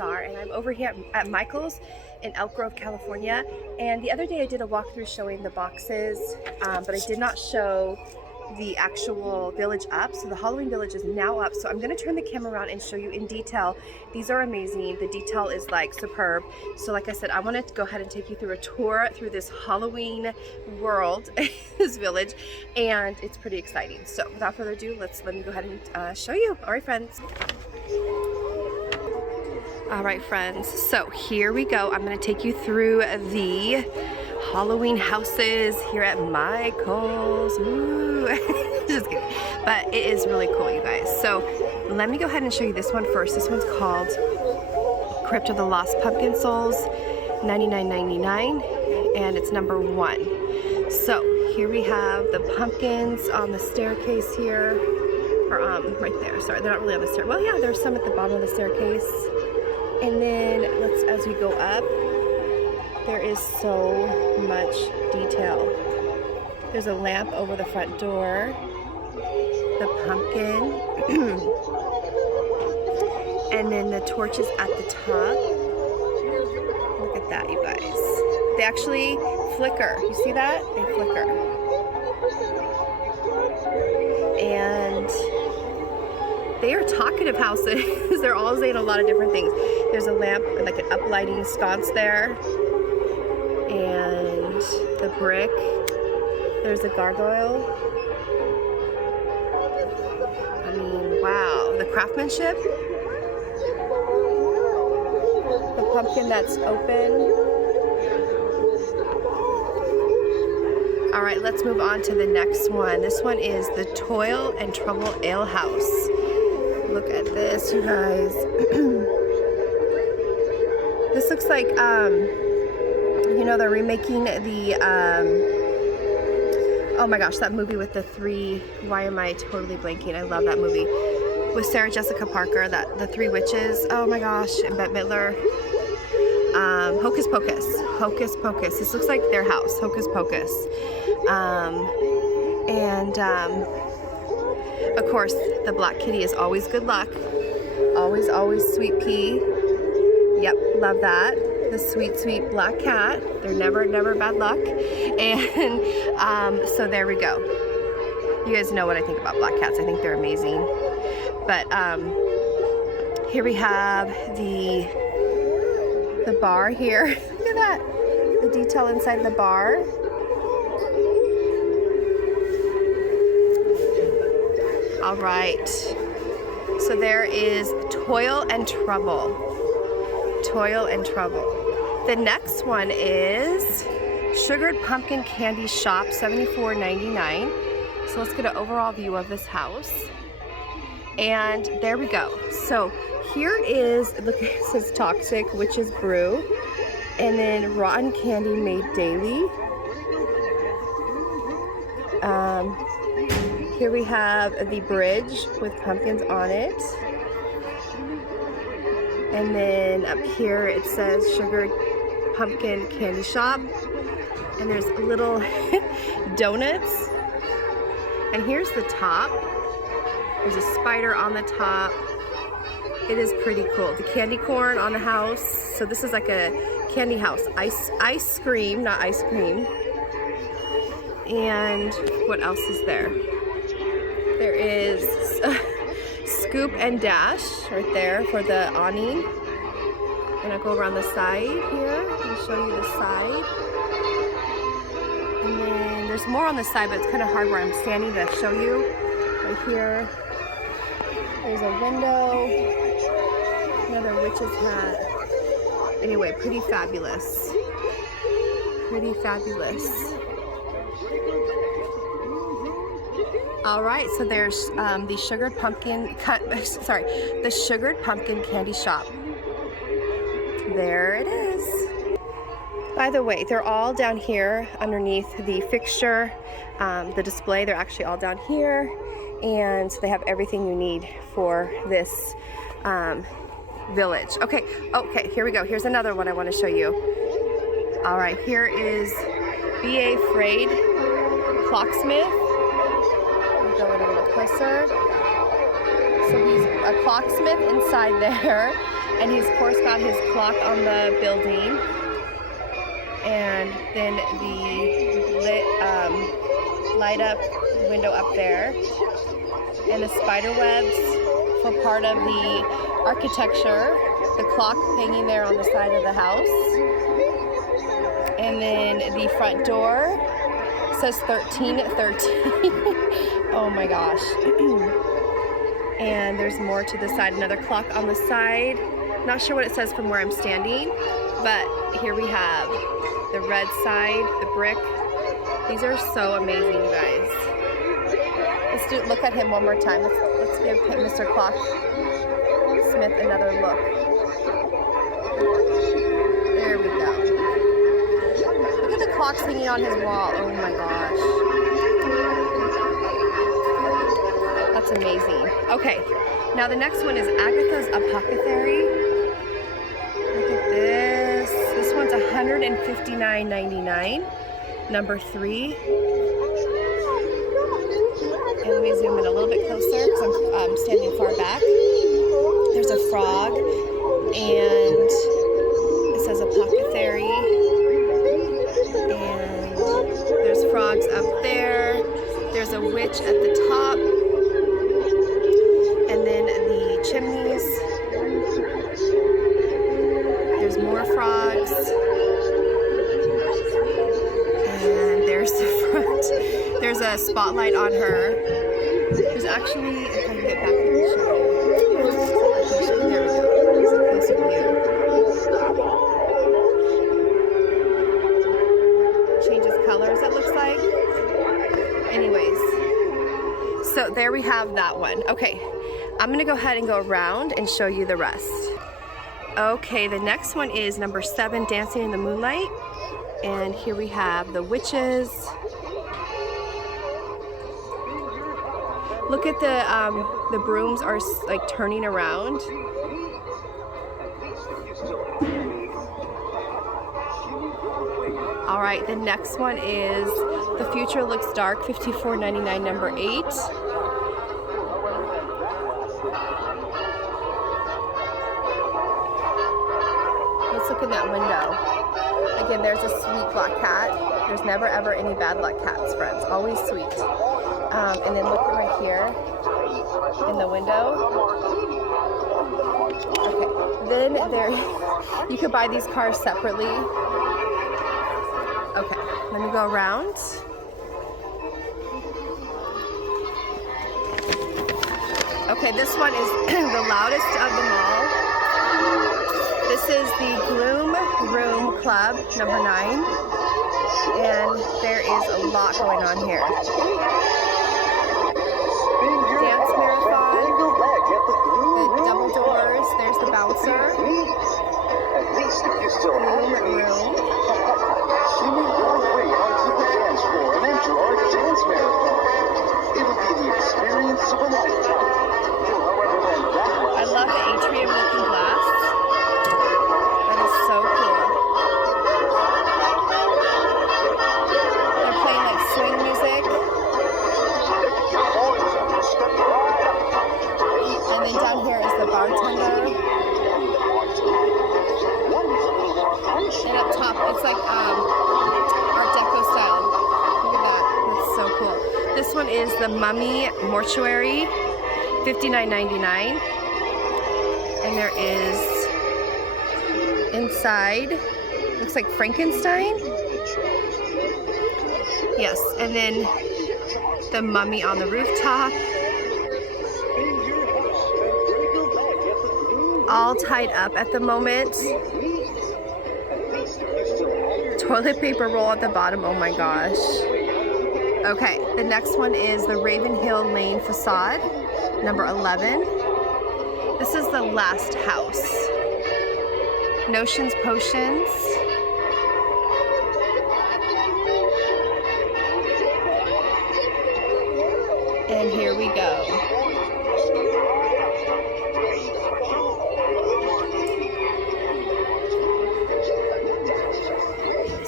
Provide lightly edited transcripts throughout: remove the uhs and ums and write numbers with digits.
And I'm over here at Michael's in Elk Grove, California. And the other day I did a walkthrough showing the boxes, but I did not show the actual village up. So the Halloween village is now up. So I'm going to turn the camera around and show you in detail. These are amazing. The detail is like superb. So like I said, I want to go ahead and take you through a tour through this Halloween world, this village, and it's pretty exciting. So without further ado, let me go ahead and show you. All right, friends. All right, friends, so here we go. I'm going to take you through the Halloween houses here at Michael's. Ooh. Just kidding. But it is really cool, you guys. So let me go ahead and show you this one first. This one's called Crypt of the Lost Pumpkin Souls, $99.99, and it's number 1. So here we have the pumpkins on the staircase here, or right there. Sorry, they're not really on the stair. Well, yeah, there's some at the bottom of the staircase. And then as we go up, there is so much detail. There's a lamp over the front door, the pumpkin, and then the torches at the top. Look at that, you guys. They actually flicker. You see that? They flicker. And they are talkative houses. They're all saying a lot of different things. There's a lamp, like an uplighting sconce there. And the brick. There's a gargoyle. I mean, wow. The craftsmanship. The pumpkin that's open. All right, let's move on to the next one. This one is the Toil and Trouble Ale House. Look at this, you guys. This looks like, you know, they're remaking the, oh my gosh, that movie with the three, why am I totally blanking? I love that movie. With Sarah Jessica Parker, the three witches. Oh my gosh, and Bette Midler. Hocus Pocus. Hocus Pocus. This looks like their house, Hocus Pocus. Of course, the Black Kitty is always good luck. Always, always sweet pea. Yep, love that. The sweet, sweet black cat. They're never, never bad luck. And so there we go. You guys know what I think about black cats. I think they're amazing. But here we have the bar here. Look at that. The detail inside the bar. All right, so there is Toil and Trouble. Toil and Trouble. The next one is Sugared Pumpkin Candy Shop, $74.99. So let's get an overall view of this house. And there we go. So here is, look, it says Toxic Witch's Brew. And then Rotten Candy Made Daily. Here we have the bridge with pumpkins on it. And then up here it says Sugared Pumpkin Candy Shop. And there's little donuts. And here's the top. There's a spider on the top. It is pretty cool. The candy corn on the house. So this is like a candy house. Ice cream, not ice cream. And what else is there? There is Scoop and Dash right there for the awning. And I'll go around the side here and show you the side. And then there's more on the side, but it's kind of hard where I'm standing to show you. Right here. There's a window. Another witch's hat. Anyway, pretty fabulous. Pretty fabulous. All right, so there's the Sugared Pumpkin the Sugared Pumpkin Candy Shop. There it is. By the way, they're all down here underneath the fixture, the display. They're actually all down here, and they have everything you need for this village. Okay, here we go. Here's another one I want to show you. All right, here is B.A. Frayed Claus Smith. Go in a little closer. So he's a clocksmith inside there, and he's of course got his clock on the building, and then the light up window up there, and the spider webs for part of the architecture, the clock hanging there on the side of the house, and then the front door says 1313. Oh my gosh. And there's more to the side, another clock on the side. Not sure what it says from where I'm standing, but here we have the red side, the brick. These are so amazing, you guys. Let's look at him one more time. Let's give Mr. Claus Smith another look. There we go. Look at the clocks hanging on his wall. Oh my gosh. That's amazing. Okay, now the next one is Agathas Apocary. Look at this. This one's $159.99. Number 3. And let me zoom in a little bit closer because I'm standing far back. There's a frog, and it says Apothecary. And there's frogs up there. There's a witch at the top. And then the chimneys. There's more frogs. And there's the front. There's a spotlight on her. There's actually, if I can get back here and show you. There we go. There's a closer view. Changes colors, it looks like. Anyways, so there we have that one. Okay, I'm gonna go ahead and go around and show you the rest. Okay, the next one is number 7, Dancing in the Moonlight. And here we have the witches. Look at the brooms are like turning around. All right, the next one is The Future Looks Dark, $54.99, number 8. Let's look in that window. Again, there's a sweet black cat. There's never ever any bad luck cats, friends. Always sweet. And then look right here in the window. Okay. Then there, you could buy these cars separately. Okay. Let me go around. Okay, this one is the loudest of them all. This is the Gloom Room Club, number 9, and there is a lot going on here. Dance marathon, the double doors, there's the bouncer, Gloom Room. I love the atrium looking glass. So cool. They're playing like swing music. And then down here is the bartender. And up top, it's like Art Deco style. Look at that. That's so cool. This one is the Mummy Mortuary, $59.99. And there is inside, looks like Frankenstein. Yes, and then the mummy on the rooftop. All tied up at the moment. Toilet paper roll at the bottom, oh my gosh. Okay, the next one is the Ravenhill Lane facade, number 11. This is the last house. Notions Potions. And here we go.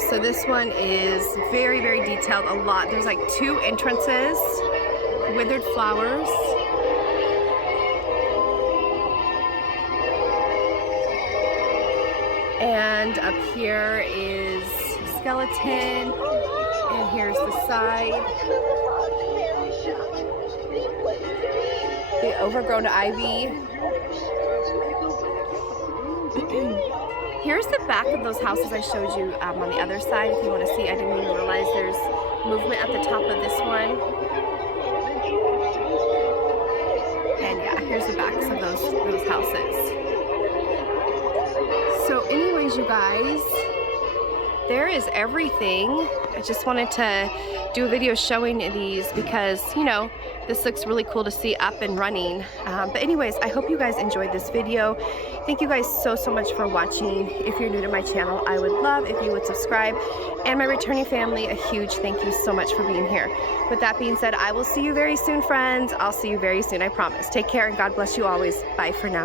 So this one is very, very detailed, a lot. There's like 2 entrances, withered flowers. And up here is skeleton, and here's the side. The overgrown ivy. Here's the back of those houses I showed you on the other side. If you want to see, I didn't even realize there's movement at the top of this one. And yeah, here's the backs of those houses. So anyways, you guys, there is everything. I just wanted to do a video showing these because, you know, this looks really cool to see up and running. But anyways, I hope you guys enjoyed this video. Thank you guys so much for watching. If you're new to my channel, I would love if you would subscribe. And my returning family, a huge thank you so much for being here. With that being said, I will see you very soon, friends. I'll see you very soon, I promise. Take care and God bless you always. Bye for now.